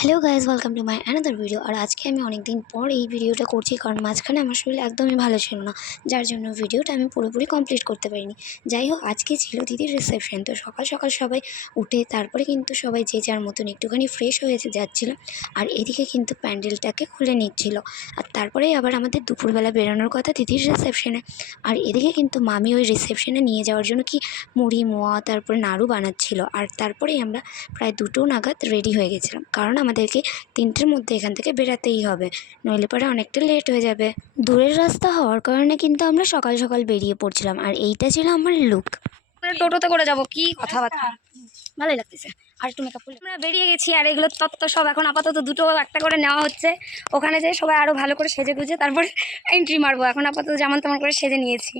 Hello guys, welcome to my another video. আর আজকে আমি অনেক দিন পর এই ভিডিওটা করছি, কারণ মাঝখানে আমার শরীর একদমই ভালো ছিল না, যার জন্য ভিডিওটা আমি পুরোপুরি কমপ্লিট করতে পারিনি। যাই হোক, আজকে ছিল দিদির রিসেপশন, তো সকাল সকাল সবাই উঠে তারপরে কিন্তু সবাই যে যার মতন একটুখানি ফ্রেশ হয়ে যাচ্ছিলো। আর এদিকে কিন্তু প্যান্ডেলটাকে খুলে নিচ্ছিল। আর তারপরেই আবার আমাদের দুপুরবেলা বেরোনোর কথা দিদির রিসেপশনে। আর এদিকে কিন্তু মামি ওই রিসেপশনে নিয়ে যাওয়ার জন্য কি মুড়ি মোয়া তারপরে নাড়ু বানাচ্ছিল। আর তারপরেই আমরা প্রায় 2টো নাগাদ রেডি হয়ে গেছিলাম, কারণ আমাদেরকে 3টের মধ্যে এখান থেকে বেরাতেই হবে, নইলে পরে অনেকটা লেট হয়ে যাবে। দূরের রাস্তা হওয়ার কারণে কিন্তু আমরা সকাল সকাল বেরিয়ে পড়ছিলাম। আর এইটা ছিল আমার লুক। টোটোতে করে যাবো, কি কথাবার্তা, ভালোই লাগতেছে। আর একটু মেকআপ করলে আমরা বেরিয়ে গেছি। আর এগুলো তত্ত্ব সব এখন আপাতত দুটো একটা করে নেওয়া হচ্ছে। ওখানে যেয়ে সবাই আরও ভালো করে সেজে গুজে তারপরে এন্ট্রি মারবো। এখন আপাতত যেমন তেমন করে সেজে নিয়েছি।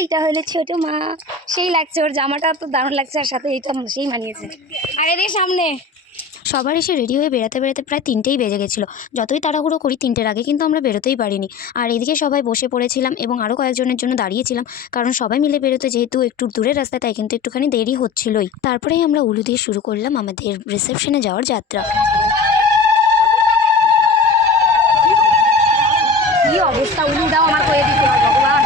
এইটা হলে ছোট মা, সেই লাগছে, ওর জামাটা তো দারুণ লাগছে, আর সাথে এইটা সেই মানিয়েছে। আর এদিকে সামনে সবার এসে রেডি হয়ে বেরাতে বেরাতে প্রায় 3টেই বেজে গেছিলো। যতই তাড়াহুড়ো করি 3টের আগে কিন্তু আমরা বেরোতেই পারিনি। আর এদিকে সবাই বসে পড়েছিলাম এবং আরও কয়েকজনের জন্য দাঁড়িয়েছিলাম, কারণ সবাই মিলে বেরোতে যেহেতু একটু দূরের রাস্তা, তাই কিন্তু একটুখানি দেরি হচ্ছিলোই। তারপরেই আমরা উলু দিয়ে শুরু করলাম আমাদের রিসেপশনে যাওয়ার যাত্রা। কি অবস্থা, উলুটাও আমার করে দিতে হয় ভগবান।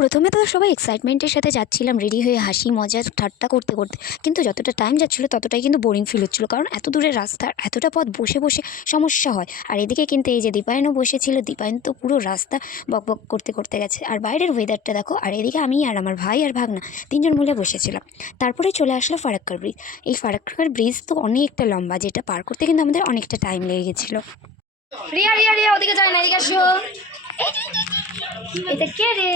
প্রথমে তো সবাই এক্সাইটমেন্টের সাথে যাচ্ছিলাম, রেডি হয়ে হাসি মজা ঠাট্টা করতে করতে। কিন্তু যতটা টাইম যাচ্ছিলো ততটাই কিন্তু বোরিং ফিল হচ্ছিলো, কারণ এত দূরের রাস্তা, এতটা পথ বসে বসে সমস্যা হয়। আর এদিকে কিন্তু এই যে দীপায়নও বসেছিল, দীপায়ন তো পুরো রাস্তা বক বক করতে করতে গেছে। আর বাইরের ওয়েদারটা দেখো। আর এদিকে আমি আর আমার ভাই আর ভাগনা 3জন মিলে বসেছিলাম। তারপরে চলে আসলো ফারাক্কার ব্রিজ। এই ফারাক্কার ব্রিজ তো অনেকটা লম্বা, যেটা পার করতে কিন্তু আমাদের অনেকটা টাইম লেগে গেছিলো। রিয়া রিয়া রিয়া, ওদিকে যায় না, এদিকে আসো। এটা কে রে?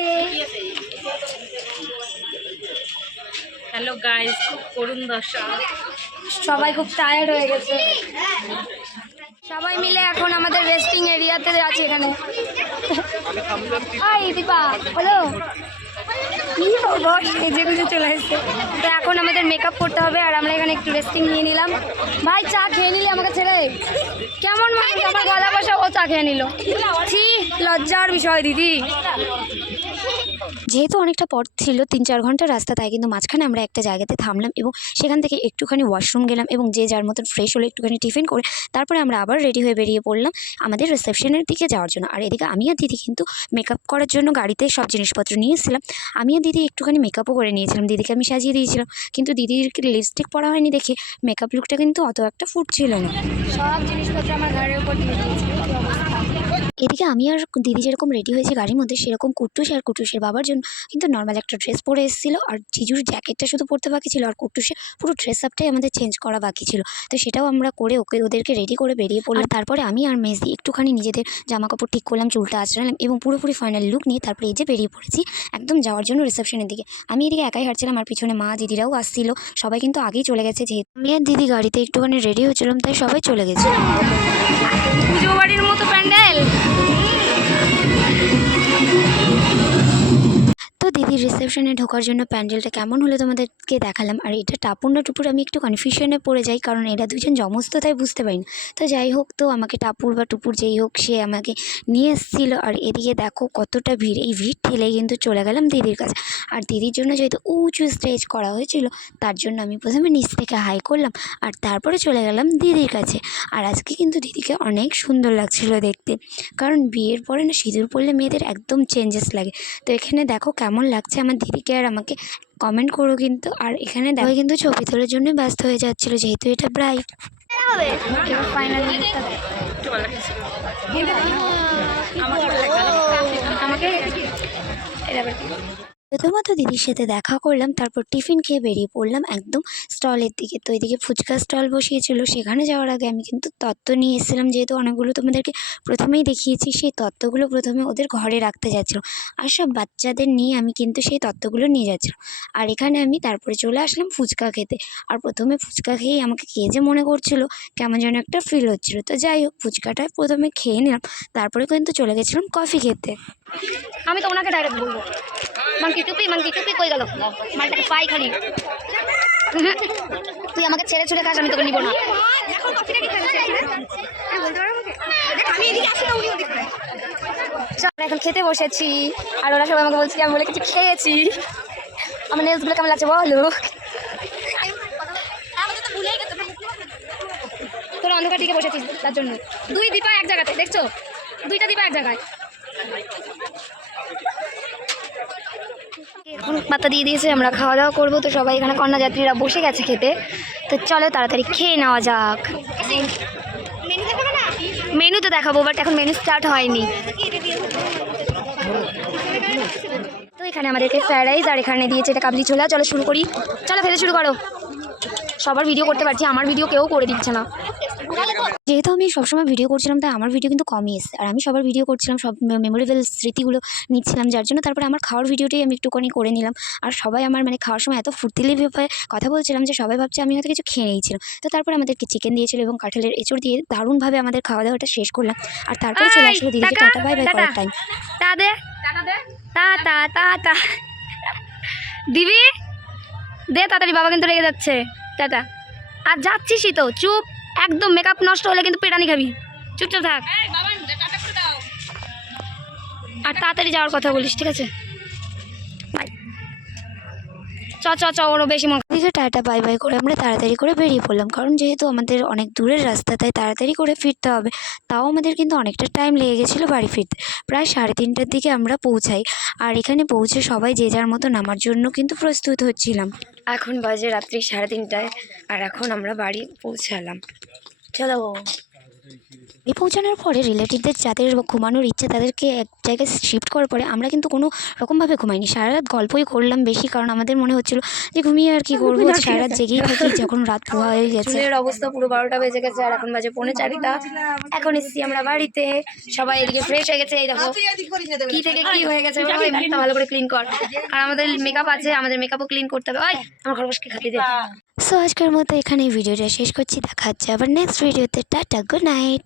হ্যালো গাইস, করুণ দশা। সবাই খুব টায়ার্ড হয়ে গেছে। সবাই মিলে এখন আমাদের রেস্টিং এরিয়াতে আছে এখানে। Hi Deepa, hello. সেজে গুজে চলে আসছে। তো এখন আমাদের মেকআপ করতে হবে, আর আমরা এখানে একটু রেস্টিং নিয়ে নিলাম। ভাই চা খেয়ে নিলি আমাকে ছেড়ে? কেমন মানুষ, আমার গলা বসা, ও চা খেয়ে নিল। ছি, লজ্জার বিষয় দিদি। যেহেতু অনেকটা পথ ছিল, 3-4 ঘন্টার রাস্তা, তাই কিন্তু মাঝখানে আমরা একটা জায়গাতে থামলাম এবং সেখান থেকে একটুখানি ওয়াশরুম গেলাম এবং যে যার মতন ফ্রেশ হলে একটুখানি টিফিন করে তারপরে আমরা আবার রেডি হয়ে বেরিয়ে পড়লাম আমাদের রিসেপশনের দিকে যাওয়ার জন্য। আর এদিকে আমি আর দিদি কিন্তু মেকআপ করার জন্য গাড়িতে সব জিনিসপত্র নিয়ে এসেছিলাম। আমি আর দিদি একটুখানি মেকআপও করে নিয়েছিলাম, দিদিকে আমি সাজিয়ে দিয়েছিলাম। কিন্তু দিদির লিপস্টিক পরা হয়নি দেখে মেকআপ লুকটা কিন্তু অত একটা ফুটছিল না। সব জিনিসপত্র আমার ঘরের উপর দিয়ে দিয়েছি। এদিকে আমি আর দিদি যেরকম রেডি হয়েছে গাড়ির মধ্যে, সেরকম কুট্টুস আর কুট্টুসের বাবার জন্য কিন্তু নর্মাল একটা ড্রেস পরে এসেছিলো। আর জিজুর জ্যাকেটটা শুধু পরতে বাকি ছিল, আর কুট্টুসের পুরো ড্রেস আপটাই আমাদের চেঞ্জ করা বাকি ছিল। তো সেটাও আমরা করে ওদেরকে রেডি করে বেরিয়ে পড়লাম। তারপরে আমি আর মেজদি একটুখানি নিজেদের জামা কাপড় ঠিক করলাম, চুলটা আঁচড়ালাম এবং পুরোপুরি ফাইনাল লুক নিয়ে তারপরে এই যে বেরিয়ে পড়েছি একদম যাওয়ার জন্য রিসেপশনের দিকে। আমি এদিকে একাই হাঁটছিলাম, আর পিছনে মা দিদিরাও আসছিল। সবাই কিন্তু আগেই চলে গেছে, যেহেতু আমি আর দিদি গাড়িতে একটুখানি রেডি হচ্ছিলাম, তাই সবাই চলে গেছে। পুজো বাড়ির মতো প্যান্ডেল। তো দিদির রিসেপশনে ঢোকার জন্য প্যান্ডেলটা কেমন হলো তোমাদেরকে দেখালাম। আর এটা টাপুর না টুপুর আমি একটু কনফিউশনে পড়ে যাই, কারণ এরা দুজন জমজ তো, তাই বুঝতে পারি না। তো যাই হোক, তো আমাকে টাপুর বা টুপুর যেই হোক, সে আমাকে নিয়ে এসেছিলো। আর এদিকে দেখো কতটা ভিড়, এই ভিড় ঠেলেই কিন্তু চলে গেলাম দিদির কাছে। আর দিদির জন্য যেহেতু উঁচু স্টেজ করা হয়েছিল, তার জন্য আমি প্রথমে নিচ থেকে হাই করলাম, আর তারপরে চলে গেলাম দিদির কাছে। আর আজকে কিন্তু দিদিকে অনেক সুন্দর লাগছিলো দেখতে, কারণ বিয়ের পরে না সিঁদুর পরলে মেয়েদের একদম চেঞ্জেস লাগে। তো এখানে দেখো কেমন লাগছে আমার দিদিকে আর আমাকে, কমেন্ট করো কিন্তু। আর এখানে দেখো কিন্তু ছবি তোলার জন্য ব্যস্ত হয়ে যাচ্ছিলো, যেহেতু এটা ব্রাইড। আমাকে প্রথমত দিদির সাথে দেখা করলাম, তারপর টিফিন খেয়ে বেরিয়ে পড়লাম একদম স্টলের দিকে। তো এদিকে ফুচকা স্টল বসিয়েছিল, সেখানে যাওয়ার আগে আমি কিন্তু তত্ত্ব নিয়ে এসেছিলাম, যেহেতু অনেকগুলো তোমাদেরকে প্রথমেই দেখিয়েছি। সেই তত্ত্বগুলো প্রথমে ওদের ঘরে রাখতে যাচ্ছিলো, আর সব বাচ্চাদের নিয়ে আমি কিন্তু সেই তত্ত্বগুলো নিয়ে যাচ্ছিলাম। আর এখানে আমি তারপরে চলে আসলাম ফুচকা খেতে। আর প্রথমে ফুচকা খেয়েই আমাকে কে যে মনে করছিলো, কেমন যেন একটা ফিল হচ্ছিলো। তো যাই হোক, ফুচকাটা প্রথমে খেয়ে নিলাম, তারপরে কিন্তু চলে গেছিলাম কফি খেতে। আমি তো ওনাকে ডাইরেক্ট বলবো, মাংকি টুপি কই গেল, মালটাকে পাই খালি। তুই আমাকে ছেড়ে ছুড়ে খাস, আমি তোকে নিব না। এখন খেতে বসেছি, আর ওরা সবাই আমাকে বলছে, আমি বলে কিছু খেয়েছি। আমার নেলসগুলো কেমন লাগছে বলো। তোরা অন্ধকার দিকে বসেছিস তার জন্য। দুই দীপা এক জায়গাতে, দেখছো? দুইটা দীপা এক জায়গায়। এখন পাতা দিয়ে দিয়েছে, আমরা খাওয়া দাওয়া করবো। তো সবাই এখানে কন্যাযাত্রীরা বসে গেছে খেতে। তো চলো তাড়াতাড়ি খেয়ে নেওয়া যাক। মেনু তো দেখাবো, বাট এখন মেনু স্টার্ট হয়নি। তো এখানে আমাদেরকে ফ্রাইড রাইস আর এখানে দিয়েছে এটা কাবলি ছোলা। চলো শুরু করি, চলো খেতে শুরু করো। সবার ভিডিও করতে পারছি, আমার ভিডিও কেউ করে দিচ্ছে না। যেহেতু আমি সবসময় ভিডিও করছিলাম তাই আমার ভিডিও কিন্তু কমই এসছে, আর আমি সবার ভিডিও করছিলাম, সব মেমোরেবল স্মৃতিগুলো নিচ্ছিলাম, যার জন্য তারপরে আমার খাওয়ার ভিডিওটাই আমি একটুখানি করে নিলাম। আর সবাই আমার মানে খাওয়ার সময় এত ফুর্তিলিভাবে কথা বলছিলাম যে সবাই ভাবছে আমি হয়তো কিছু খেয়ে নিয়েছিলাম। তো তারপরে আমাদেরকে চিকেন দিয়েছিল এবং কাঁঠালের এঁচড় দিয়ে দারুণভাবে আমাদের খাওয়া দাওয়াটা শেষ করলাম। আর তারপরে চলে আসলো দিদিকে টাটা বাই বাই করার টাইম। তা দে, তা তা তা তা দিবি দে তাড়াতাড়ি, বাবা কিন্তু রেগে যাচ্ছে। টাটা। আর যাচ্ছিসই তো, চুপ একদম। মেকআপ নষ্ট হলে কিন্তু পেটানি খাবি, চুপচাপ থাক। আর তাড়াতাড়ি যাওয়ার কথা বলিস, ঠিক আছে? বাই। চ চ চ, ওরও বেশি মন। দিদিকে টাটা বাই বাই করে আমরা তাড়াতাড়ি করে বেরিয়ে পড়লাম, কারণ যেহেতু আমাদের অনেক দূরের রাস্তা তাই তাড়াতাড়ি করে ফিরতে হবে। তাও আমাদের কিন্তু অনেকটা টাইম লেগে গেছিলো বাড়ি ফিরতে। প্রায় 3:30টার দিকে আমরা পৌঁছাই, আর এখানে পৌঁছে সবাই যে যার মতো নামার জন্য কিন্তু প্রস্তুত হচ্ছিলাম। এখন বাজে রাত্রি 3:30, আর এখন আমরা বাড়ি পৌঁছালাম। চলো। এই পৌঁছানোর পরে রিলেটিভদের যাদের ঘুমানোর ইচ্ছে তাদেরকে এক জায়গায় শিফট করার পরে আমরা কিন্তু কোনো রকমভাবে ঘুমাইনি, সারা রাত গল্পই করলাম বেশি, কারণ আমাদের মনে হচ্ছিলো যে ঘুমিয়ে আর কি করবো, সারা রাত জেগেই থাকি যখন রাত পোহা হয়ে গেছে। চুলের অবস্থা পুরো 12টা বেজে গেছে, আর এখন বাজে 3:45। এখন এসছি আমরা বাড়িতে, সবাই এদিকে ফ্রেশ হয়ে গেছে। এই দেখো কি থেকে কি হয়ে গেছে, ওই মুখটা ভালো করে ক্লিন কর। আর আমাদের মেকআপ আছে, আমাদের মেকআপও ক্লিন করতে হবে। ওই আমার খরগোশকে খাতে দে। সো আজকের মতো এখানে ভিডিওটা শেষ করছি, দেখা হচ্ছে আবার নেক্সট ভিডিওতে। Tata, good night.